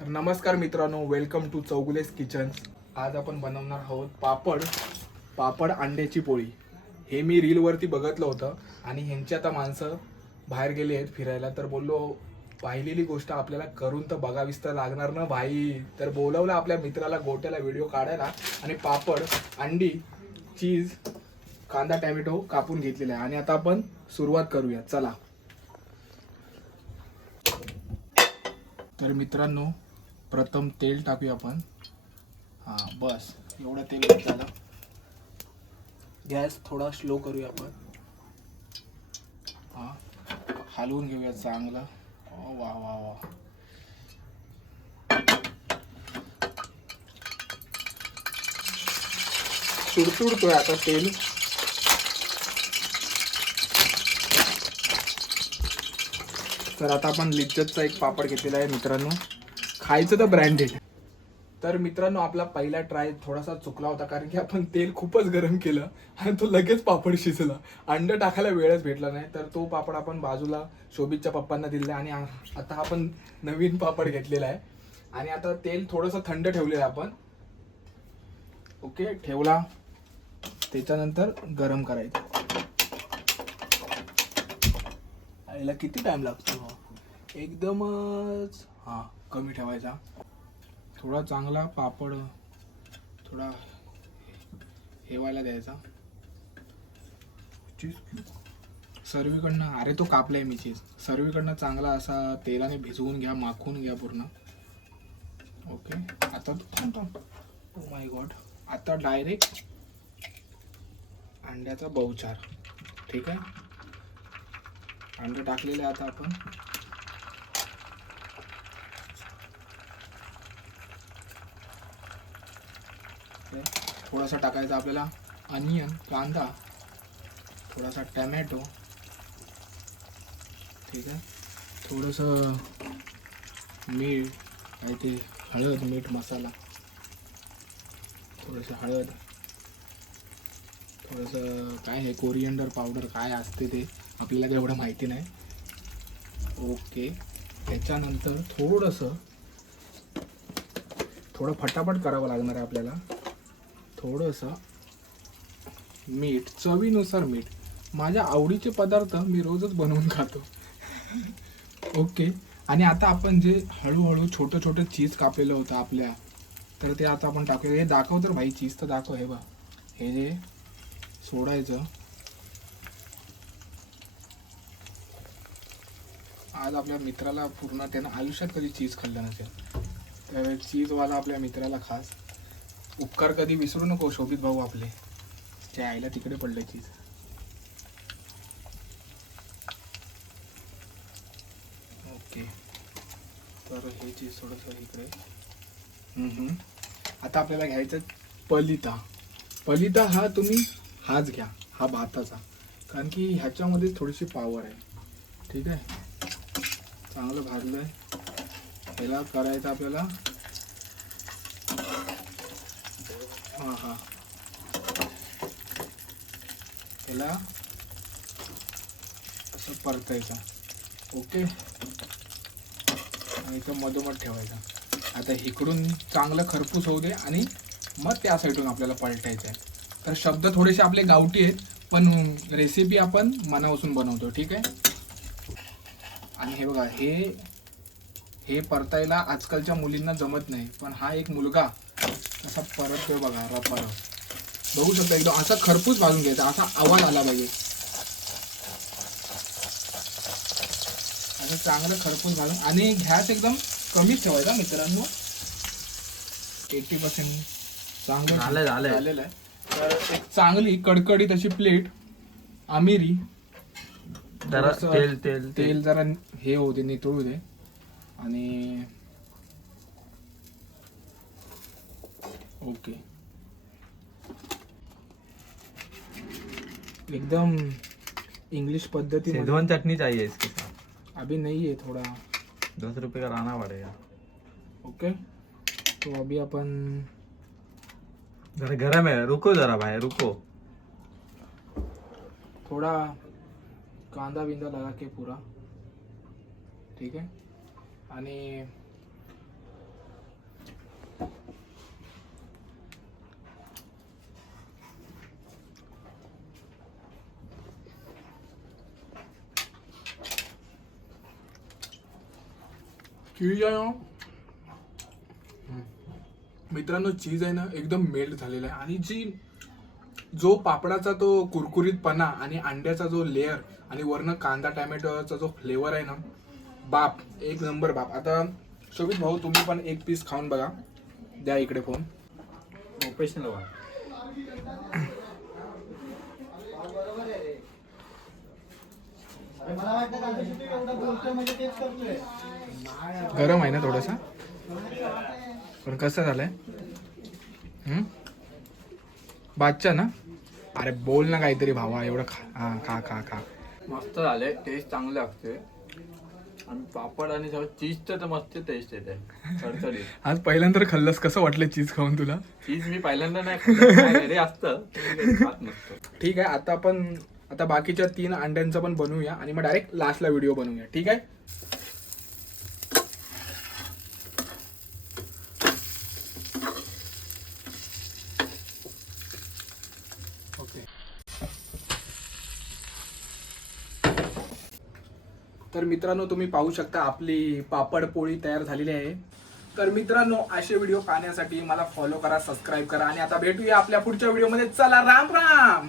तर नमस्कार मित्रांनो, वेलकम टू चौगुलेस किचन. आज आपण बनवणार आहोत पापड अंड्याची पोळी. हे मी रीलवरती बघितलं होतं आणि ह्यांची आता माणसं बाहेर गेली आहेत फिरायला, तर बोललो पाहिलेली गोष्ट आपल्याला करून तर बघावीच तर लागणार ना भाई. तर बोलवलं आपल्या मित्राला गोट्याला व्हिडिओ काढायला आणि पापड, अंडी, चीज, कांदा, टॅमॅटो कापून घेतलेला आहे आणि आता आपण सुरुवात करूया. चला. तर मित्रांनो, प्रथम तेल टाकूया आपण. हां, बस एवढं तेल झालं. गॅस थोडा स्लो करूया आपण. हां, हलवून घेऊया चांगलं. वा वा वा. तुडतुडतोय आता तेल. तर आता आपण लिज्जतचा एक पापड घेतलेला आहे मित्रांनो. खायचं तर ब्रँडेड. तर मित्रांनो, आपला पहिला ट्राय थोडासा चुकला होता, कारण की आपण तेल खूपच गरम केलं आणि तो लगेच पापड शिजला. अंड टाकायला वेळच भेटला नाही, तर तो पापड आपण बाजूला शोभितच्या पप्पांना दिला आणि आता आपण नवीन पापड घेतलेला आहे. आणि आता तेल थोडंसं थंड ठेवलेलं आपण. ओके, ठेवला. त्याच्यानंतर गरम करायचं. याला किती टाइम लागतो? एकदमच हां, कमी ठेवायचा. थोडा चांगला पापड थोडा हेवायला द्यायचा. चीज सर्वीकडनं, अरे तो कापलाय मी चीज. सर्वीकडनं चांगला असा तेलाने भिजवून घ्या, माखून घ्या पूर्ण. ओके, आता थांब. Oh my God. आता डायरेक्ट अंड्याचा बहुचार. ठीक आहे, अंडे टाकलेले आता आपण. थोडासा टाकायचा आपल्याला अनियन, कांदा, थोडासा टॅमॅटो. ठीक आहे, थोडंसं मीठ, काय ते हळद, मीठ, मसाला, थोडंसं हळद, थोडंसं काय आहे कोरिएंडर पावडर काय असते ते आपल्याला काही एवढं माहिती नाही. ओके, त्याच्यानंतर थोडं फटाफट करावं लागणार आहे आपल्याला. थोडंसं मीठ, चवीनुसार मीठ. माझ्या आवडीचे पदार्थ मी रोजच बनवून खातो. ओके, आणि आता आपण जे हळूहळू छोटं छोटं चीज कापलेलं होतं आपल्या, तर ते आता आपण टाकूया. हे दाखव तर भाई, चीज तर दाखव. हे बा, हे जे सोडायचं. आज आपल्या मित्राला पूर्ण, त्यानं आयुष्यात कधी चीज खाल्लं नसेल, तर चीजवाला आपल्या मित्राला खास. उपकार कधी विसरू नको शोभित भाऊ आपले. त्या आईला तिकडे पडलं चीज. ओके, तर हे चीज थोडंसं इकडे. आता आपल्याला घ्यायचं पलिता. पलिता हा तुम्ही हाच घ्या, हा भाताचा, कारण की ह्याच्यामध्ये थोडीशी पावर आहे. ठीक आहे, चांगलं भाजलं आहे. ह्याला करायचं आपल्याला. हां हां, ह्याला असं परतायचं. ओके, आणि इथं मधोमध ठेवायचा. आता इकडून चांगलं खरपूस होऊ दे आणि मग त्या साईडून आपल्याला पलटायचं आहे. तर शब्द थोडेसे आपले गावठी आहेत, पण रेसिपी आपण मनापासून बनवतो. ठीक आहे, आणि हे बघा, हे परतायला आजकालच्या मुलींना जमत नाही, पण हा एक मुलगा असा परततोय बघा, रपारप. बघू शकता, एकदम असा खरपूस भाजून घ्यायचा, असा आवाज आला पाहिजे. असं चांगलं खरपूस भाजून, आणि गॅस एकदम कमीच ठेवायचा मित्रांनो. 80% चांगलं झालेलं आहे. तर एक चांगली कडकडीत अशी प्लेट, आमिरी, जरा तेल जरा हे होऊ दे, नितळू दे. आणि ओके, एकदम इंग्लिश पद्धती. शेजवान चटनी चाहिए इसके साथ. अभी नहीं है, थोड़ा 10 रुपए का लाना पड़ेगा. ओके. तो अभी अपन जरा गरम है, रुको जरा भाई, रुको. थोड़ा कांदा बिंदा लगा के पूरा. ठीक है, आणि चीज आहे ना मित्रांनो, चीज आहे ना एकदम मेल्ट झालेला आहे आणि जो पापडाचा तो कुरकुरीतपणा आणि अंड्याचा जो लेअर आणि वरनं कांदा टॅमॅटोचा जो फ्लेवर आहे ना, बाप एक नंबर बाप. आता शोभित भाऊ तुम्ही पण एक पीस खाऊन बघा. द्या इकडे फोन. प्रोफेशनल गरम आहे ना थोडंसं, पण कसं झालंय बादशा ना. अरे बोल ना काहीतरी भावा, एवढं खा. हा खा खा खा. मस्त झाले, टेस्ट चांगले लागते आणि पापड आणि सगळं चीज तर मस्त टेस्ट येते चढचढीत. आज पहिल्यांदा खाल्लंस, कसं वाटलं चीज खाऊन तुला? चीज मी पहिल्यांदा नाही खाल्लं, काय घरी असतं खात नसतो. ठीक आहे, आता बाकीच्या 3 अंड्यांचं पण बनवूया आणि मग डायरेक्ट लास्टला व्हिडिओ बनवूया. ठीक आहे. ओके. तर मित्रांनो तुम्ही पाहू शकता आपली पापड पोळी तयार झालेली आहे. तर मित्रांनो असे व्हिडिओ पाहण्यासाठी मला फॉलो करा, सबस्क्राईब करा आणि आता भेटूया आपल्या पुढच्या व्हिडिओमध्ये. चला राम राम.